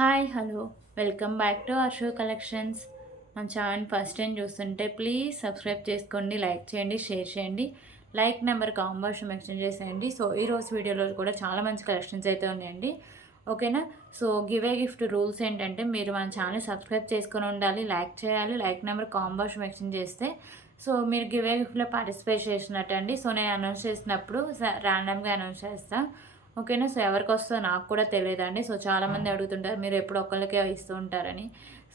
Hi hello welcome back to అశో collections. మన channel first time చూస్తుంటే ప్లీజ్ సబ్స్క్రైబ్ చేసుకోండి, లైక్ చేయండి, షేర్ చేయండి. లైక్ నెంబర్ కాంబర్షన్ మెన్షన్ చేసేయండి. సో ఈరోజు వీడియోలో కూడా చాలా మంచి కలెక్షన్స్ అయితే ఉన్నాయండి. ఓకేనా. సో గివే గిఫ్ట్ రూల్స్ ఏంటంటే మీరు మన ఛానల్ సబ్స్క్రైబ్ చేసుకొని ఉండాలి, లైక్ చేయాలి, లైక్ నెంబర్ కాంబర్షన్ మెన్షన్ చేస్తే సో మీరు గివే గిఫ్ట్లో పార్టిసిపేట్ చేసినట్టు అండి. సో నేను అనౌన్స్ చేసినప్పుడు ర్యాండమ్గా అనౌన్స్ చేస్తాను. ఓకేనా. సో ఎవరికి వస్తుందో నాకు కూడా తెలియదండి. సో చాలామంది అడుగుతుంటారు మీరు ఎప్పుడు ఒక్కళ్ళకే ఇస్తూ ఉంటారని.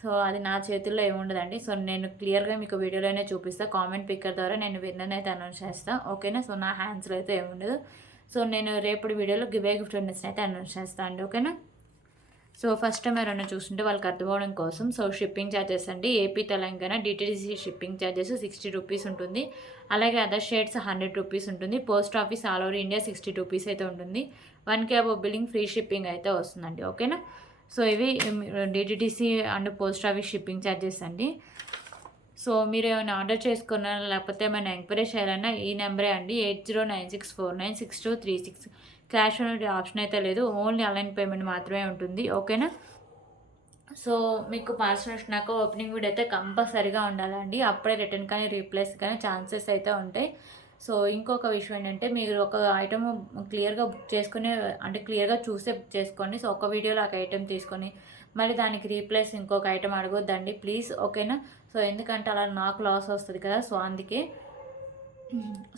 సో అది నా చేతుల్లో ఏముండదండి. సో నేను క్లియర్గా మీకు వీడియోలోనే చూపిస్తాను. కామెంట్ పిక్కర్ ద్వారా నేను విన్నర్ని అయితే అనౌన్స్ చేస్తాను. ఓకేనా. సో నా హ్యాండ్స్లో అయితే ఏముండదు. సో నేను రేపటి వీడియోలో గివే గిఫ్ట్ విన్నర్స్ని అయితే అనౌన్స్ చేస్తాను అండి. ఓకేనా. సో ఫస్ట్ టైం ఎవరైనా చూస్తుంటే వాళ్ళకి అర్థమవడం కోసం సో షిప్పింగ్ ఛార్జెస్ అండి. ఏపీ తెలంగాణ డిటీడీసీ షిప్పింగ్ ఛార్జెస్ 60 రూపీస్ ఉంటుంది. అలాగే అదర్ స్టేట్స్ 100 రూపీస్ ఉంటుంది. Post office all over India 60 రూపీస్ అయితే ఉంటుంది. 1K above billing free shipping అయితే వస్తుందండి. ఓకేనా. సో ఇవి DTDC and post office shipping charges అండి. సో మీరు ఏమైనా ఆర్డర్ చేసుకున్నా లేకపోతే ఏమైనా ఎంక్వైరీ చేయాలన్నా ఈ నెంబరే అండి, 8096496236. క్యాష్ ఆన్ ఆప్షన్ అయితే లేదు, ఓన్లీ ఆన్లైన్ పేమెంట్ మాత్రమే ఉంటుంది. ఓకేనా. సో మీకు పార్సల్ వచ్చినాక ఓపెనింగ్ వీడియో అయితే కంపల్సరీగా ఉండాలండి. అప్పుడే రిటర్న్ కానీ రీప్లేస్ కానీ ఛాన్సెస్ అయితే ఉంటాయి. సో ఇంకొక విషయం ఏంటంటే మీరు ఒక ఐటమ్ క్లియర్గా బుక్ చేసుకుని అంటే క్లియర్గా చూసే బుక్ చేసుకోండి. సో ఒక వీడియోలో ఒక ఐటమ్ తీసుకొని మళ్ళీ దానికి రీప్లేస్ ఇంకొక ఐటమ్ అడగొద్దండి ప్లీజ్. ఓకేనా. సో ఎందుకంటే అలా నాకు లాస్ వస్తుంది కదా. సో అందుకే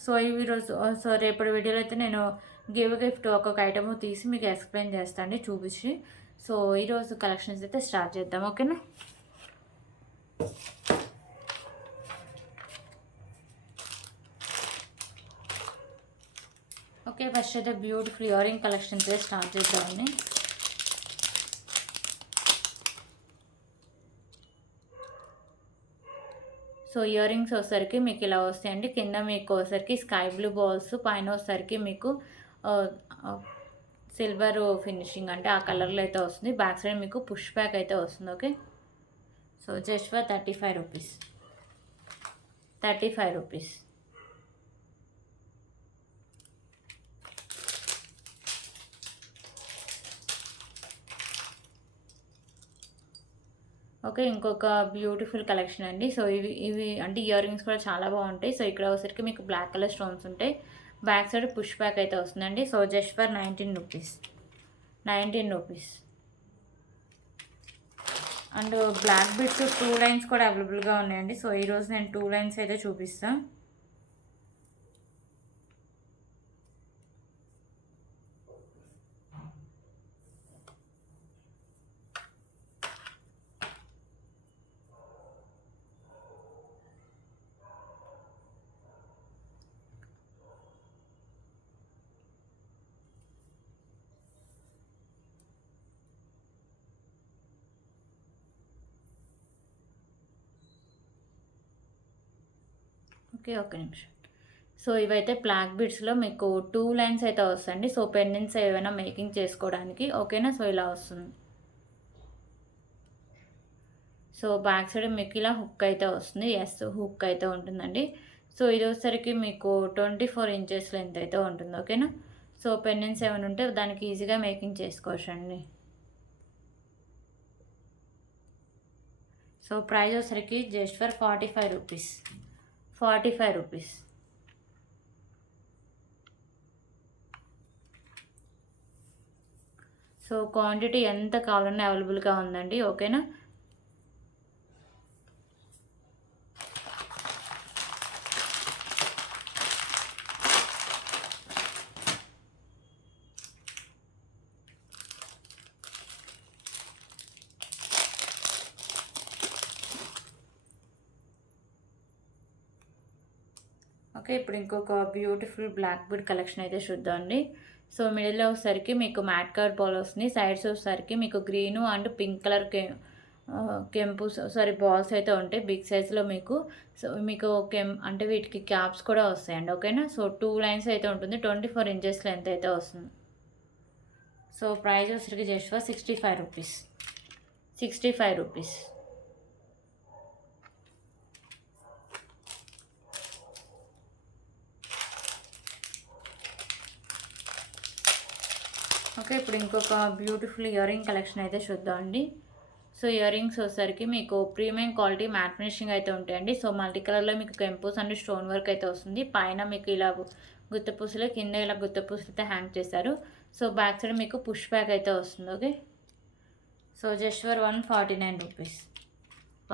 సో ఈరోజు సో రేపటి వీడియోలో అయితే నేను గివ్ గిఫ్ట్ ఒక్కొక్క ఐటమ్ తీసి మీకు ఎక్స్ప్లెయిన్ చేస్తాను చూపించి. సో ఈరోజు కలెక్షన్స్ అయితే స్టార్ట్ చేద్దాం. ఓకేనా. ఓకే, ఫస్ట్ అయితే బ్యూటిఫుల్ ఇయరింగ్ కలెక్షన్స్ అయితే స్టార్ట్ చేద్దామని. సో ఇయర్ రింగ్స్ వచ్చేసరికి మీకు ఇలా వస్తాయండి. కింద మీకు వచ్చేసరికి స్కై బ్లూ బాల్స్, పైన వచ్చేసరికి మీకు సిల్వర్ ఫినిషింగ్ అంటే ఆ కలర్లో అయితే వస్తుంది. బ్యాక్ సైడ్ మీకు పుష్ బ్యాక్ అయితే వస్తుంది. ఓకే. సో జస్ట్ ఫర్ 35 రూపీస్. 35 రూపీస్. ఓకే, ఇంకొక బ్యూటిఫుల్ కలెక్షన్ అండి. సో ఇవి అంటే ఇయర్ రింగ్స్ కూడా చాలా బాగుంటాయి. సో ఇక్కడ వచ్చరికి మీకు బ్లాక్ కలర్ స్టోన్స్ ఉంటాయి. బ్యాక్ సైడ్ పుష్ బ్యాక్ అయితే వస్తుందండి. So just for 19 rupees. 19 rupees. And black bits 2 lines కూడా అవైలబుల్గా ఉన్నాయండి. సో ఈరోజు నేను 2 లైన్స్ అయితే చూపిస్తాను. ఓకే, ఒక్క నిమిషం. సో ఇవైతే బ్లాక్ బిడ్స్లో మీకు 2 లైన్స్ అయితే వస్తాయండి. సో పెండెంట్స్ ఏమైనా మేకింగ్ చేసుకోవడానికి. ఓకేనా. సో ఇలా వస్తుంది. సో బ్యాక్ సైడ్ మీకు ఇలా హుక్ అయితే వస్తుంది. ఎస్, హుక్ అయితే ఉంటుందండి. సో ఇది వచ్చేసరికి మీకు 24 ఇంచెస్ లెంత్ అయితే ఉంటుంది. ఓకేనా. సో పెండెంట్స్ ఏమైనా ఉంటే దానికి ఈజీగా మేకింగ్ చేసుకోవచ్చు అండి. సో ప్రైస్ వచ్చేసరికి జస్ట్ ఫర్ 45 రూపీస్. 45 రూపీస్. సో క్వాంటిటీ ఎంత కావాలన్నా అవైలబుల్గా ఉందండి. ఓకేనా. ఓకే, ఇప్పుడు ఇంకొక బ్యూటిఫుల్ బ్లాక్ బీడ్ కలెక్షన్ అయితే చూద్దామండి. సో మిడిల్లో వచ్చేసరికి మీకు మ్యాట్ కలర్ బాల్ వస్తుంది. సైడ్స్ వచ్చేసరికి మీకు గ్రీను అండ్ పింక్ కలర్ కెంపు సారీ బాల్స్ అయితే ఉంటాయి బిగ్ సైజ్లో మీకు. సో మీకు అంటే వీటికి క్యాప్స్ కూడా వస్తాయండి. ఓకేనా. సో 2 లైన్స్ అయితే ఉంటుంది. 24 ఇంచెస్ లెంత్ అయితే వస్తుంది. సో ప్రైస్ వచ్చేసరికి జస్ట్ ఫర్ 65 రూపీస్. 65 రూపీస్. ఓకే, ఇప్పుడు ఇంకొక బ్యూటిఫుల్ ఇయర్ రింగ్ కలెక్షన్ అయితే చూద్దామండి. సో ఇయర్ రింగ్స్ వచ్చేసరికి మీకు ప్రీమియం క్వాలిటీ మ్యాట్ ఫినిషింగ్ అయితే ఉంటాయండి. సో మల్టీ కలర్లో మీకు కెంపోస్ అండ్ స్టోన్ వర్క్ అయితే వస్తుంది. పైన మీకు ఇలా గుత్తపూసలు, కింద ఇలా గుత్తపూసలు అయితే హ్యాంగ్ చేశారు. సో బ్యాక్ సైడ్ మీకు పుష్ బ్యాక్ అయితే వస్తుంది. ఓకే, సో జస్ట్ ఫర్ 149 రూపీస్,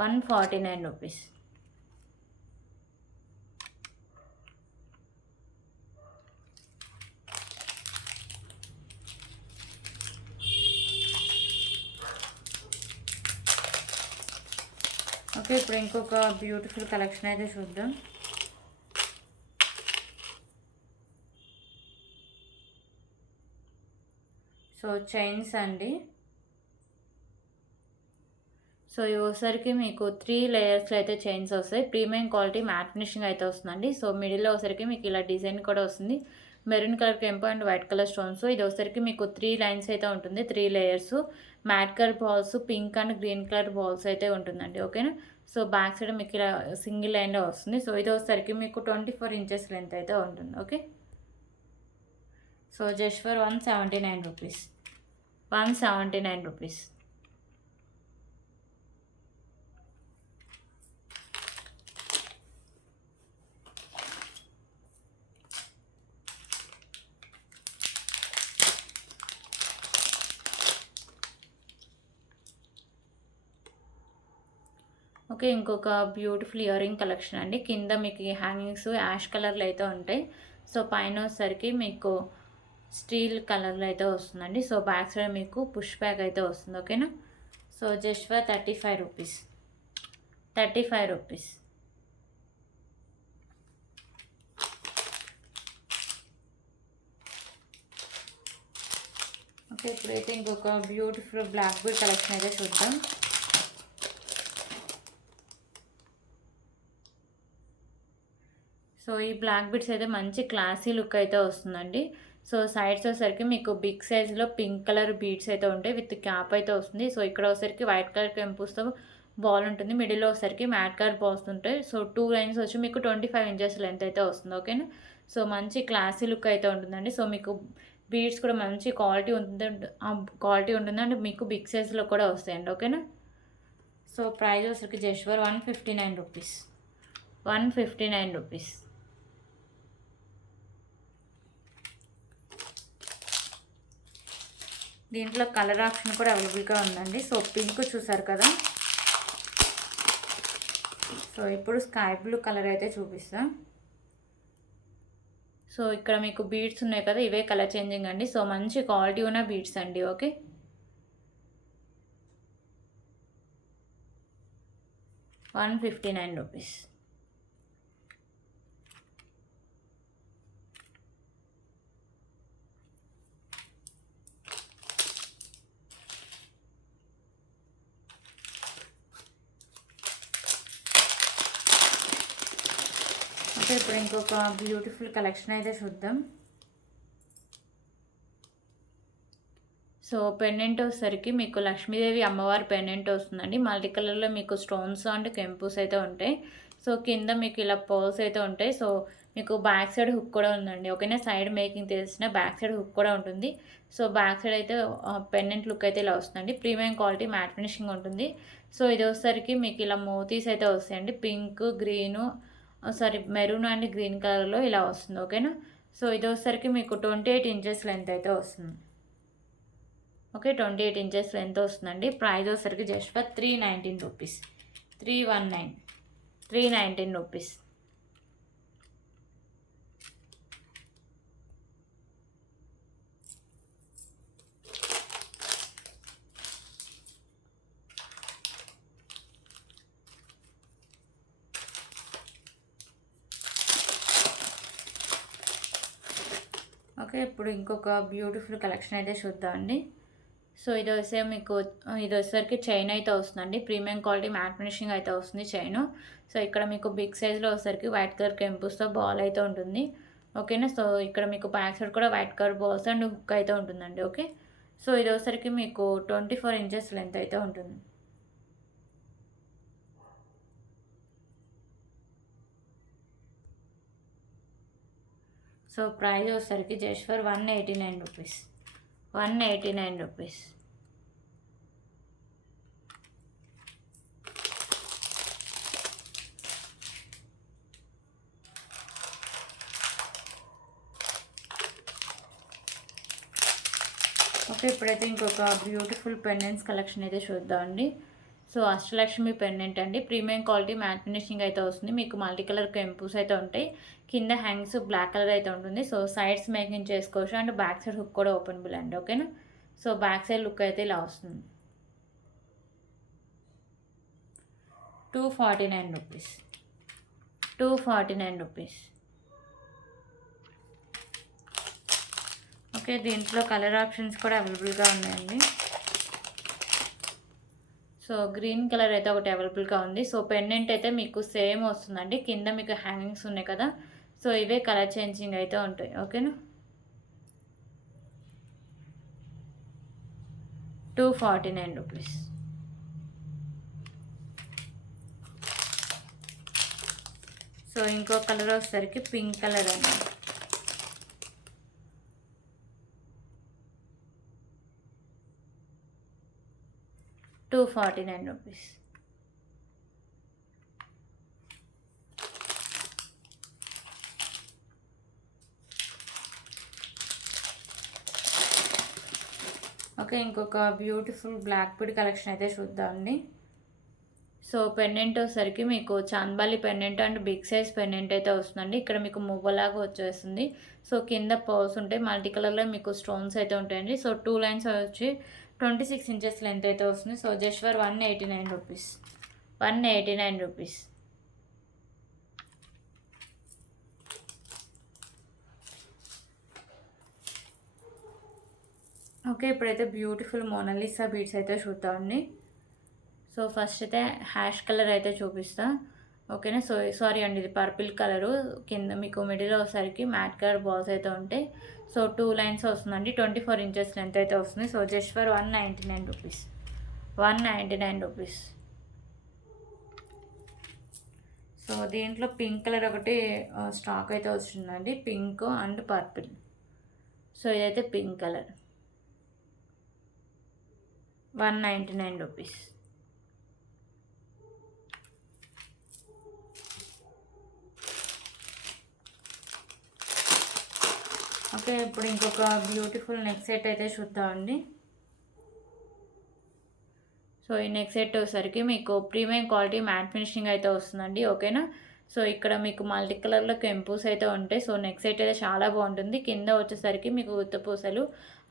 149 రూపీస్. ఓకే, ఇప్పుడు ఇంకొక బ్యూటిఫుల్ కలెక్షన్ అయితే చూద్దాం. సో చైన్స్ అండి. సో ఇవసరికి మీకు 3 లేయర్స్లో అయితే చైన్స్ వస్తాయి. ప్రీమియం క్వాలిటీ మ్యాట్ ఫినిషింగ్ అయితే వస్తుందండి. సో మిడిల్లో వచ్చరికి మీకు ఇలా డిజైన్ కూడా వస్తుంది. మెరూన్ కలర్ కెంపు అండ్ వైట్ కలర్ స్టోన్స్. ఇది వచ్చరికి మీకు 3 లైన్స్ అయితే ఉంటుంది, 3 layers. Mat colour balls, pink and green colour balls అయితే ఉంటుందండి. ఓకేనా, సో బ్యాక్ సైడ్ మీకు ఇలా సింగిల్ లైన్లో వస్తుంది. సో ఇది వచ్చరికి మీకు 24 ఇంచెస్ లెంత్ అయితే ఉంటుంది. ఓకే, సో జస్ట్ ఫర్ 179 రూపీస్, 179 రూపీస్. ఓకే, ఇంకొక బ్యూటిఫుల్ ఇయర్ రింగ్ కలెక్షన్ అండి. కింద మీకు హ్యాంగింగ్స్ యాష్ కలర్లో అయితే ఉంటాయి. సో పైన వచ్చేసరికి మీకు స్టీల్ కలర్లో అయితే వస్తుందండి. సో బ్యాక్ సైడ్ మీకు పుష్ బ్యాక్ అయితే వస్తుంది. ఓకేనా, సో జస్ట్ ఫర్ 35 రూపీస్, 35 రూపీస్. ఓకే, ఇప్పుడైతే ఇంకొక బ్యూటిఫుల్ బ్లాక్ బీడ్ కలెక్షన్ అయితే చూద్దాం. సో ఈ బ్లాక్ బిడ్స్ అయితే మంచి క్లాసీ లుక్ అయితే వస్తుందండి. సో సైడ్స్ వచ్చేసరికి మీకు బిగ్ సైజ్లో పింక్ కలర్ బీడ్స్ అయితే ఉంటాయి, విత్ క్యాప్ అయితే వస్తుంది. సో ఇక్కడ వచ్చేసరికి వైట్ కలర్ కెంపుస్తో బాల్ ఉంటుంది. మిడిల్లో వచ్చేసరికి మ్యాట్ కలర్ బాల్స్ ఉంటాయి. సో 2 లైన్స్ వచ్చి మీకు 25 ఇంచెస్ లెంత్ అయితే వస్తుంది. ఓకేనా, సో మంచి క్లాసీ లుక్ అయితే ఉంటుందండి. సో మీకు బీడ్స్ కూడా మంచి క్వాలిటీ ఉంటుంది అండ్ మీకు బిగ్ సైజ్లో కూడా వస్తాయండి. ఓకేనా, సో ప్రైస్ వచ్చేసరికి జస్ట్ ఫర్ 159 రూపీస్, 159 రూపీస్. దీంట్లో కలర్ ఆప్షన్ కూడా అవైలబుల్గా ఉందండి. సో పింక్ చూసారు కదా, సో ఇప్పుడు స్కై బ్లూ కలర్ అయితే చూపిస్తా. సో ఇక్కడ మీకు బీడ్స్ ఉన్నాయి కదా, ఇవే కలర్ చేంజింగ్ అండి. సో మంచి క్వాలిటీ ఉన్న బీడ్స్ అండి. ఓకే, ₹159. ఓకే, ఇప్పుడు ఇంకొక బ్యూటిఫుల్ కలెక్షన్ అయితే చూద్దాం. సో పెండెంట్ వచ్చేసరికి మీకు లక్ష్మీదేవి అమ్మవారి పెండెంట్ వస్తుందండి. మల్టీ కలర్లో మీకు స్టోన్స్ అండ్ కెంపుస్ అయితే ఉంటాయి. సో కింద మీకు ఇలా పర్ల్స్ అయితే ఉంటాయి. సో మీకు బ్యాక్ సైడ్ హుక్ కూడా ఉందండి. ఓకేనా, సైడ్ మేకింగ్ తెలిసిన బ్యాక్ సైడ్ హుక్ కూడా ఉంటుంది. సో బ్యాక్ సైడ్ అయితే పెండెంట్ లుక్ అయితే ఇలా వస్తుందండి. ప్రీమియం క్వాలిటీ మ్యాట్ ఫినిషింగ్ ఉంటుంది. సో ఇది వచ్చేసరికి మీకు ఇలా మోతీస్ అయితే వస్తాయండి. Pink, green, maroon and green కలర్లో ఇలా వస్తుంది. ఓకేనా, సో ఇది వచ్చేసరికి మీకు 28 ఇంచెస్ లెంత్ అయితే వస్తుంది. ఓకే, 28 ఇంచెస్ లెంత్ వస్తుందండి. ప్రైస్ వచ్చేసరికి జస్ట్ ఫర్ 319 రూపీస్, 319 రూపీస్. ఓకే, ఇప్పుడు ఇంకొక బ్యూటిఫుల్ కలెక్షన్ అయితే చూద్దామండి. సో ఇది వచ్చేసరికి చైన్ అయితే వస్తుందండి. ప్రీమియం క్వాలిటీ మ్యాట్ ఫినిషింగ్ అయితే వస్తుంది చైన్. సో ఇక్కడ మీకు బిగ్ సైజ్లో వచ్చేసరికి వైట్ కలర్ కెంపుస్తో బాల్ అయితే ఉంటుంది. ఓకేనా, సో ఇక్కడ మీకు బ్యాక్ సైడ్ కూడా white colour balls and hook అయితే ఉంటుందండి. ఓకే, సో ఇది వచ్చేసరికి మీకు 24 ఇంచెస్ లెంత్ అయితే ఉంటుంది. సో ప్రైస్ వచ్చేసరికి జస్ట్ ఫర్ 189 రూపీస్, 189 రూపీస్. ఓకే, ఇప్పుడైతే ఇంకొక బ్యూటిఫుల్ పెండెంట్స్ కలెక్షన్ అయితే చూద్దామండి. సో అష్టలక్ష్మి పెండెంట్ అండి, ప్రీమియం క్వాలిటీ మ్యాట్ ఫినిషింగ్ అయితే వస్తుంది. మీకు మల్టీ కలర్ కెంపుస్ అయితే ఉంటాయి. కింద హ్యాంగ్స్ బ్లాక్ కలర్ అయితే ఉంటుంది. సో సైడ్స్ మేకింగ్ చేసుకోవచ్చు అండ్ బ్యాక్ సైడ్ హుక్ కూడా ఓపెనబుల్ అండి. ఓకేనా. సో బ్యాక్ సైడ్ లుక్ అయితే ఇలా వస్తుంది. 249 రూపీస్. 249 రూపీస్. ఓకే, దీంట్లో కలర్ ఆప్షన్స్ కూడా అవైలబుల్గా ఉన్నాయండి. సో గ్రీన్ కలర్ అయితే ఒకటి అవైలబుల్గా ఉంది. సో పెండెంట్ అయితే మీకు సేమ్ వస్తుందండి. కింద మీకు హ్యాంగింగ్స్ ఉన్నాయి కదా, సో ఇవే కలర్ చేంజింగ్ అయితే ఉంటాయి. ఓకేనా. 249 రూపీస్. సో ఇంకో కలర్ వచ్చేసరికి పింక్ కలర్ అండి. $249 రూపీస్. ఓకే, ఇంకొక బ్యూటిఫుల్ బ్లాక్ బీడ్ కలెక్షన్ అయితే చూద్దామండి. సో పెండెంట్ వచ్చేసరికి మీకు chandbali pendant and big size pendant అయితే వస్తుందండి. ఇక్కడ మీకు మువ్వలాగా వచ్చేస్తుంది. సో కింద పర్ల్స్ ఉంటాయి, మల్టీ కలర్లో మీకు స్టోన్స్ అయితే ఉంటాయండి. సో 2 లైన్స్ వచ్చి 26 ఇంచెస్ లెంత్ అయితే వస్తుంది. సో జస్ట్ ఫర్ 189 రూపీస్. 189 రూపీస్. ఓకే, ఇప్పుడైతే బ్యూటిఫుల్ మోనాలిసా బీడ్స్ అయితే చూద్దామండి. సో ఫస్ట్ అయితే హ్యాష్ కలర్ అయితే చూపిస్తా. ఓకేనా. సో సారీ అండి, ఇది పర్పుల్ కలరు. కింద మీకు మిడిల్ వచ్చేసరికి మ్యాట్ కలర్ బాల్స్ అయితే ఉంటాయి. సో 2 లైన్స్ వస్తుందండి. 24 ఇంచెస్ లెంత్ అయితే వస్తుంది. సో జస్ట్ ఫర్ 199 రూపీస్. 199 రూపీస్. సో దీంట్లో పింక్ కలర్ ఒకటి స్టాక్ అయితే వస్తుందండి, పింక్ అండ్ పర్పుల్. సో ఇదైతే పింక్ కలర్. 199 రూపీస్. ఓకే, ఇప్పుడు ఇంకొక బ్యూటిఫుల్ నెక్ సెట్ అయితే చూద్దామండి. సో ఈ నెక్ సెట్ వచ్చేసరికి మీకు ప్రీమియం క్వాలిటీ మ్యాట్ ఫినిషింగ్ అయితే వస్తుందండి. ఓకేనా. సో ఇక్కడ మీకు మల్టీ కలర్లో కెంపూస్ అయితే ఉంటాయి. సో నెక్ సెట్ అయితే చాలా బాగుంటుంది. కింద వచ్చేసరికి మీకు ఉత్తపూసలు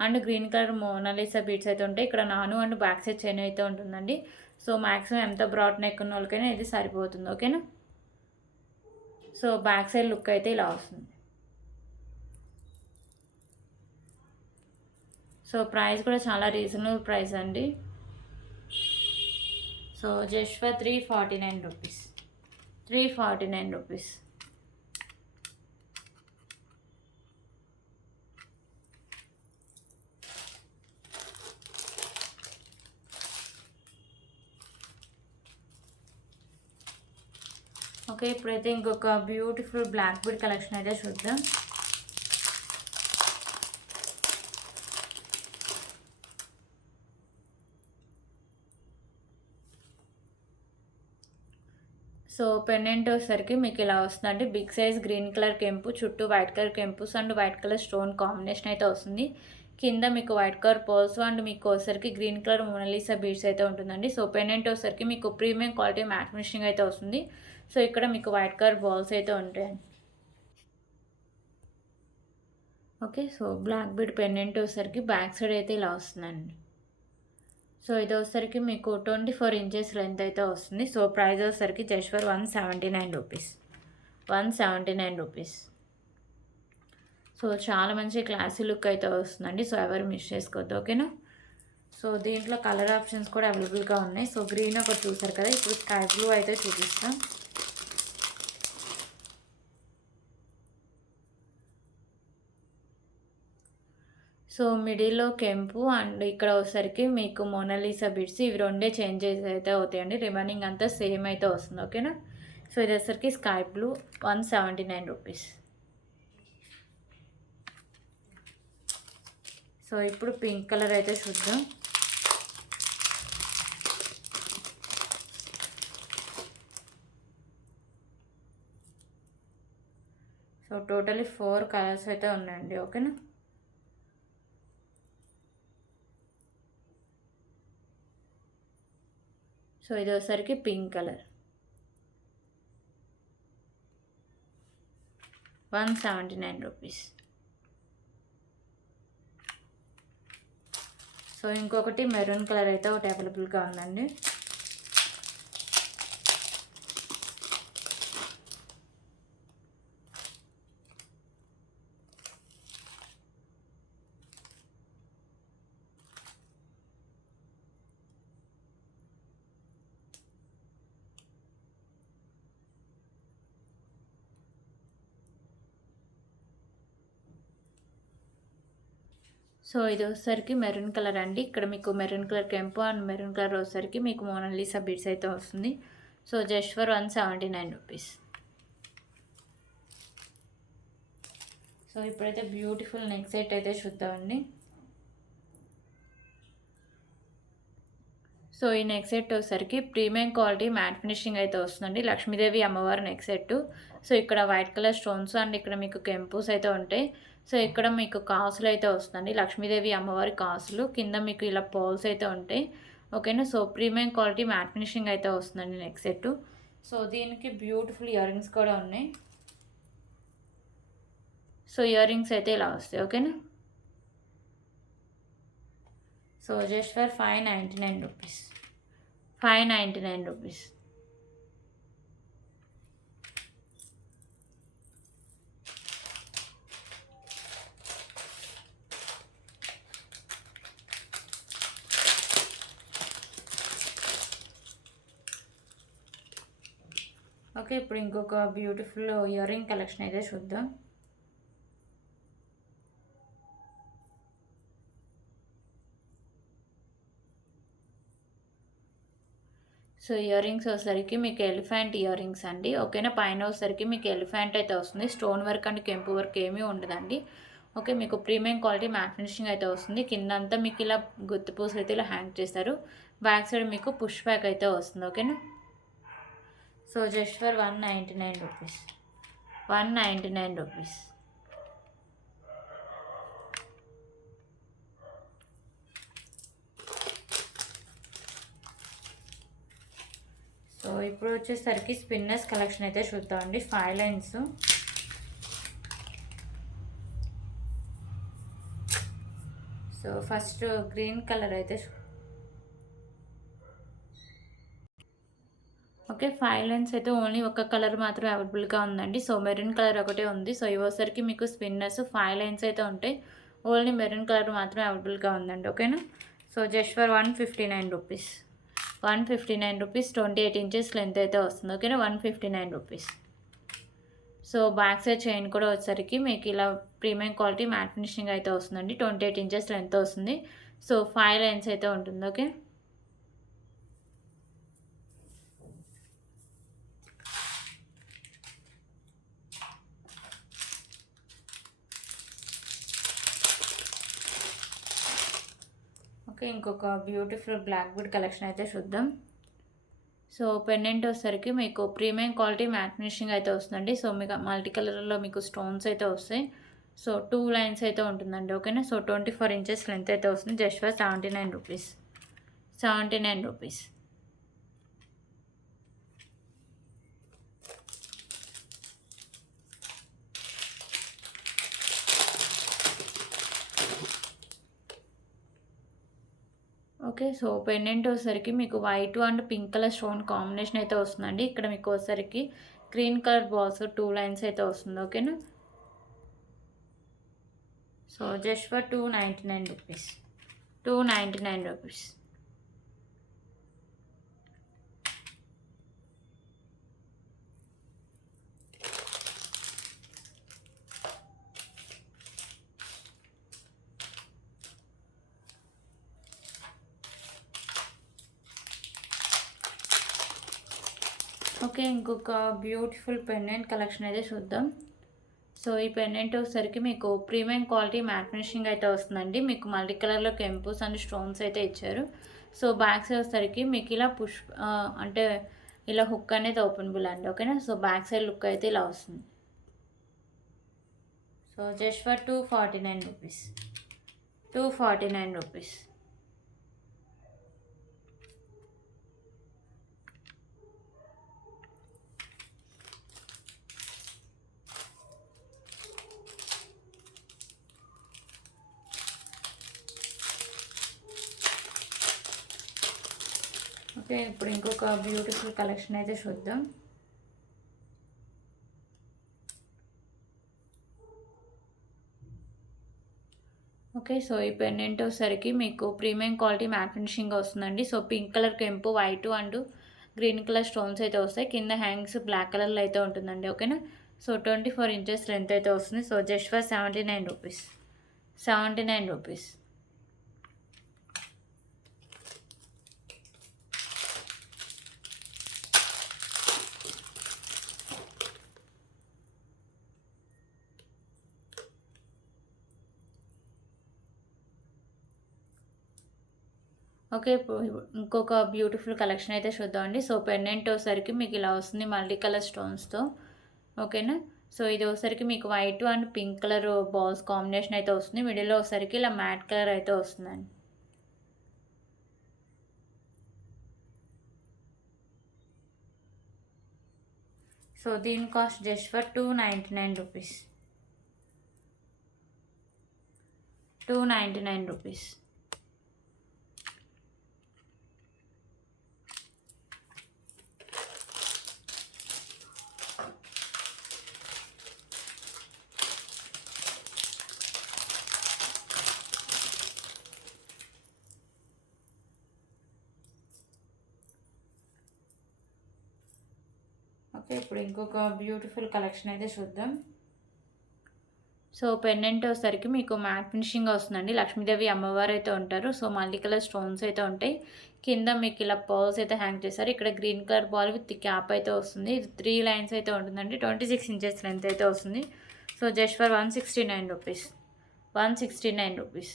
and green colour Mona Lisa beads అయితే ఉంటాయి. ఇక్కడ నాను అండ్ బ్యాక్ సైడ్ చైన్ అయితే ఉంటుందండి. సో మ్యాక్సిమం ఎంత బ్రాడ్ నెక్ ఉన్న వాళ్ళకైనా ఇది సరిపోతుంది. ఓకేనా. సో బ్యాక్ సైడ్ లుక్ అయితే ఇలా వస్తుంది. సో ప్రైస్ కూడా చాలా రీజనబుల్ ప్రైస్ అండి. సో జస్ట్ ఫర్ 349 రూపీస్. 349 రూపీస్. ఓకే, ఇప్పుడైతే ఇంకొక బ్యూటిఫుల్ బ్లాక్ బీడ్ కలెక్షన్ అయితే చూద్దాం. సో పెండెంట్ వచ్చేసరికి మీకు ఇలా వస్తుందండి. బిగ్ సైజ్ గ్రీన్ కలర్ కెంపు, చుట్టూ వైట్ కలర్ కెంపుస్ and white colour stone combination అయితే వస్తుంది. కింద మీకు వైట్ కలర్ పర్ల్స్ అండ్ మీకు వచ్చేసరికి గ్రీన్ కలర్ మోనాలిసా బీడ్స్ అయితే ఉంటుందండి. సో పెండెంట్ వచ్చేసరికి మీకు ప్రీమియం క్వాలిటీ మ్యాట్ ఫినిషింగ్ అయితే వస్తుంది. సో ఇక్కడ మీకు వైట్ కలర్ బాల్స్ అయితే ఉంటాయండి. Okay, so black bead pendant వచ్చేసరికి బ్యాక్ సైడ్ అయితే ఇలా వస్తుందండి. సో ఇది వచ్చేసరికి మీకు 24 ఇంచెస్ లెంత్ అయితే వస్తుంది. సో ప్రైస్ వచ్చేసరికి జస్ట్ ఫర్ 179 రూపీస్. 179 రూపీస్. సో చాలా మంచి క్లాసీ లుక్ అయితే వస్తుందండి. సో ఎవరు మిస్ చేసుకోవద్దు. ఓకేనా. సో దీంట్లో కలర్ ఆప్షన్స్ కూడా అవైలబుల్గా ఉన్నాయి. సో గ్రీన్ ఒకటి చూసారు కదా, ఇప్పుడు స్కై బ్లూ అయితే చూపిస్తాం. సో మిడిల్లో కెంపు అండ్ ఇక్కడ వచ్చేసరికి మీకు మోనాలిసా బిడ్స్, ఇవి రెండే చేంజెస్ అయితే అవుతాయండి. రిమైనింగ్ అంతా సేమ్ అయితే వస్తుంది. ఓకేనా. సో ఇది వచ్చేసరికి స్కై బ్లూ 179 రూపీస్. సో ఇప్పుడు పింక్ కలర్ అయితే చూద్దాం. సో టోటలీ 4 కలర్స్ అయితే ఉన్నాయండి. ఓకేనా. సో ఇది వచ్చేసరికి పింక్ కలర్ 179 రూపీస్. సో ఇంకొకటి మెరూన్ కలర్ అయితే ఒకటి అవైలబుల్గా ఉందండి. సో ఇది వచ్చేసరికి మెరూన్ కలర్ అండి. ఇక్కడ మీకు మెరూన్ కలర్ కెంపు అండ్ మెరూన్ కలర్ వచ్చేసరికి మీకు మోనాలిసా బీడ్స్ అయితే వస్తుంది. So just for 179 rupees. So ఇప్పుడైతే బ్యూటిఫుల్ నెక్ సెట్ అయితే చూద్దామండి. సో ఈ నెక్ సెట్ వచ్చేసరికి ప్రీమియం క్వాలిటీ మ్యాట్ ఫినిషింగ్ అయితే వస్తుందండి. లక్ష్మీదేవి అమ్మవారి నెక్ సెట్. సో ఇక్కడ వైట్ కలర్ స్టోన్స్ అండ్ ఇక్కడ మీకు కెంపుస్ అయితే ఉంటాయి. సో ఇక్కడ మీకు కాసులు అయితే వస్తుందండి. లక్ష్మీదేవి అమ్మవారి కాసులు కింద మీకు ఇలా పోల్స్ అయితే ఉంటాయి. ఓకేనా. So premium quality matte finishing అయితే వస్తుందండి నెక్ సెట్. సో దీనికి బ్యూటిఫుల్ ఇయర్ రింగ్స్ కూడా ఉన్నాయి. సో ఇయర్ రింగ్స్ అయితే ఇలా వస్తాయి. ఓకేనా. సో జస్ట్ ఫర్ 599 రూపీస్. 599 రూపీస్. ఓకే. ఇప్పుడు ఇంకొక బ్యూటిఫుల్ ఇయర్ రింగ్ కలెక్షన్ అయితే చూద్దాం. సో ఇయర్ రింగ్స్ వచ్చేసరికి మీకు ఎలిఫెంట్ ఇయర్ రింగ్స్ అండి. ఓకేనా. పైన వచ్చేసరికి మీకు ఎలిఫెంట్ అయితే వస్తుంది. స్టోన్ వర్క్ అండ్ కెంపు వర్క్ ఏమీ ఉండదండి. ఓకే. మీకు ప్రీమియం క్వాలిటీ మ్యాట్ ఫినిషింగ్ అయితే వస్తుంది. కిందంతా మీకు ఇలా గుత్తి పూసలు అయితే ఇలా హ్యాంగ్ చేస్తారు. బ్యాక్ సైడ్ మీకు పుష్ బ్యాక్ అయితే వస్తుంది. ఓకేనా. సో జస్ట్ ఫర్ 199 రూపీస్. 199 రూపీస్. సో ఇప్పుడు వచ్చేసరికి స్పిన్నర్స్ కలెక్షన్ అయితే చూద్దామండి. 5 lines. So first green colour అయితే ఓకే. 5 లైన్స్ అయితే ఓన్లీ ఒక కలర్ మాత్రం అవైలబుల్గా ఉందండి. సో మెరూన్ కలర్ ఒకటే ఉంది. సో ఇవసరికి మీకు స్పిన్నర్స్ 5 లైన్స్ అయితే ఉంటాయి. ఓన్లీ మెరూన్ కలర్ మాత్రం అవైలబుల్గా ఉందండి. ఓకేనా. సో జస్ట్ ఫర్ 159 రూపీస్. 159 రూపీస్. 28 ఇంచెస్ లెంత్ అయితే వస్తుంది. ఓకేనా. 159 rupees. So back side chain కూడా వచ్చేసరికి మీకు ఇలా ప్రీమియం క్వాలిటీ మ్యాట్ ఫినిషింగ్ అయితే వస్తుందండి. 28 ఇంచెస్ లెంత్ వస్తుంది. సో 5 లైన్స్ అయితే ఉంటుంది. ఓకే. ఓకే. ఇంకొక బ్యూటిఫుల్ బ్లాక్ బీడ్ కలెక్షన్ అయితే చూద్దాం. సో పెండెంట్ వచ్చేసరికి మీకు ప్రీమియం క్వాలిటీ మ్యాట్ ఫినిషింగ్ అయితే వస్తుందండి. సో మీకు మల్టీ కలర్లో మీకు స్టోన్స్ అయితే వస్తాయి. సో 2 లైన్స్ అయితే ఉంటుందండి. ఓకేనా. సో 24 ఇంచెస్ లెంత్ అయితే వస్తుంది. జస్ట్ ఫర్ 79 రూపీస్. 79 రూపీస్. ఓకే. సో పెండెంట్ వచ్చేసరికి మీకు white and pink colour stone combination అయితే వస్తుందండి. ఇక్కడ మీకు వచ్చేసరికి గ్రీన్ కలర్ బాల్స్ 2 లైన్స్ అయితే వస్తుంది. ఓకేనా. సో జస్ట్ ఫర్ 299 రూపీస్. 299 రూపీస్. ఓకే. ఇంకొక బ్యూటిఫుల్ పెండెంట్ కలెక్షన్ అయితే చూద్దాం. సో ఈ పెండెంట్ వచ్చేసరికి మీకు ప్రీమియం క్వాలిటీ మ్యాట్ ఫినిషింగ్ అయితే వస్తుందండి. మీకు మల్టీ కలర్లో కెంపుస్ అండ్ స్టోన్స్ అయితే ఇచ్చారు. సో బ్యాక్ సైడ్ వచ్చేసరికి మీకు ఇలా అంటే ఇలా హుక్ అనేది ఓపెనబుల్ అండి. ఓకేనా. సో బ్యాక్ సైడ్ లుక్ అయితే ఇలా వస్తుంది. సో జస్ట్ ఫర్ 249 రూపీస్. 249 రూపీస్. ఓకే, ఇప్పుడు ఇంకొక బ్యూటిఫుల్ కలెక్షన్ అయితే చూద్దాం. ఓకే, సో ఈ పెండెంట్ వచ్చేసరికి మీకు ప్రీమియం క్వాలిటీ మ్యాట్ ఫినిషింగ్ వస్తుందండి. సో పింక్ కలర్ కెంపు, white and green colour stones అయితే వస్తాయి. కింద హ్యాంగ్స్ బ్లాక్ కలర్లో అయితే ఉంటుందండి. ఓకేనా. సో 24 ఇంచెస్ లెంత్ అయితే వస్తుంది. సో జస్ట్ ఫర్ 79 రూపీస్. 79 రూపీస్. ఓకే, ఇప్పుడు ఇంకొక బ్యూటిఫుల్ కలెక్షన్ అయితే చూద్దామండి. సో పెండెంట్ వచ్చేసరికి మీకు ఇలా వస్తుంది మల్టీ కలర్ స్టోన్స్తో. ఓకేనా. సో ఇది వచ్చేసరికి మీకు white and pink colour balls combination అయితే వస్తుంది. మిడిల్లో వచ్చేసరికి ఇలా మ్యాట్ కలర్ అయితే వస్తుందండి. సో దీని కాస్ట్ జస్ట్ ఫర్ 299 రూపీస్. 299 రూపీస్. ఓకే, ఇప్పుడు ఇంకొక బ్యూటిఫుల్ కలెక్షన్ అయితే చూద్దాం. సో పెండెంట్ వచ్చేసరికి మీకు మ్యాట్ ఫినిషింగ్ వస్తుందండి. లక్ష్మీదేవి అమ్మవారు అయితే ఉంటారు. సో మల్టీ కలర్ స్టోన్స్ అయితే ఉంటాయి. కింద మీకు ఇలా పర్ల్స్ అయితే హ్యాంగ్ చేస్తారు. ఇక్కడ green colour ball with cap అయితే వస్తుంది. ఇది 3 లైన్స్ అయితే ఉంటుందండి. 26 ఇంచెస్ లెంత్ అయితే వస్తుంది. సో జస్ట్ ఫర్ 169 రూపీస్. 169 రూపీస్.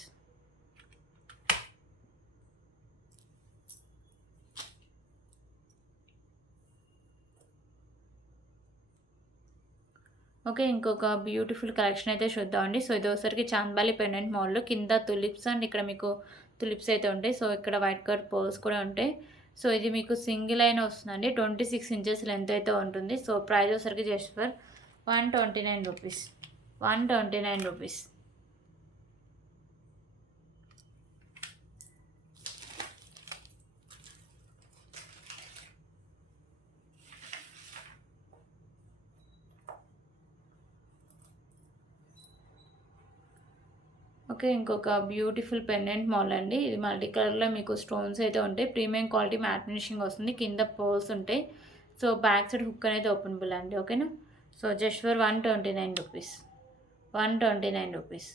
ఓకే, ఇంకొక బ్యూటిఫుల్ కలెక్షన్ అయితే చూద్దామండి. సో ఇది ఒకసారికి చాంద్బాలి పెండెంట్ మోడల్. కింద తులిప్స్ అండ్ ఇక్కడ మీకు తులిప్స్ అయితే ఉంటాయి. సో ఇక్కడ వైట్ కలర్ పోల్స్ కూడా ఉంటాయి. సో ఇది మీకు సింగిల్ లైన్ వస్తుందండి. 26 ఇంచెస్ లెంత్ అయితే ఉంటుంది. సో ప్రైస్ వచ్చేసరికి జస్ట్ ఫర్ 129 రూపీస్. 129 రూపీస్. ఓకే, ఇంకొక బ్యూటిఫుల్ పెండెంట్ మోడల్ అండి. ఇది మల్టీ కలర్లో మీకు స్టోన్స్ అయితే ఉంటాయి. ప్రీమియం క్వాలిటీ మ్యాట్ ఫినిషింగ్ వస్తుంది. కింద పోల్స్ ఉంటాయి. సో బ్యాక్ సైడ్ హుక్ అనేది ఓపెనబుల్ అండి. ఓకేనా. సో జస్ట్ ఫర్ 129 రూపీస్. 129 రూపీస్.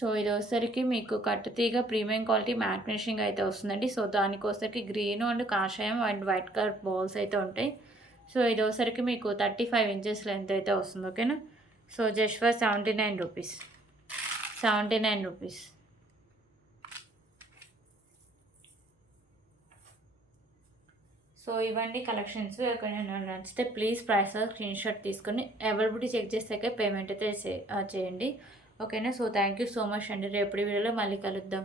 సో ఇది వచ్చేసరికి మీకు కట్టుతీగ ప్రీమియం క్వాలిటీ మ్యాట్ ఫినిషింగ్ అయితే వస్తుందండి. సో దానికి వచ్చేసరికి గ్రీన్ అండ్ కాషాయం అండ్ వైట్ కలర్ బాల్స్ అయితే ఉంటాయి. సో ఇది వచ్చేసరికి మీకు 35 ఇంచెస్ లెంత్ అయితే వస్తుంది. ఓకేనా. సో జస్ట్ ఫర్ 79 రూపీస్. 79 రూపీస్. సో ఇవన్నీ కలెక్షన్స్. ఎక్కడైనా నచ్చితే ప్లీజ్ ప్రైస్ స్క్రీన్ షాట్ తీసుకొని అవైలబిలిటీ చెక్ చేసాక పేమెంట్ అయితే చేయండి. ఓకేనా. So thank you so much అండి. రేపటి వీడియోలో మళ్ళీ కలుద్దాం.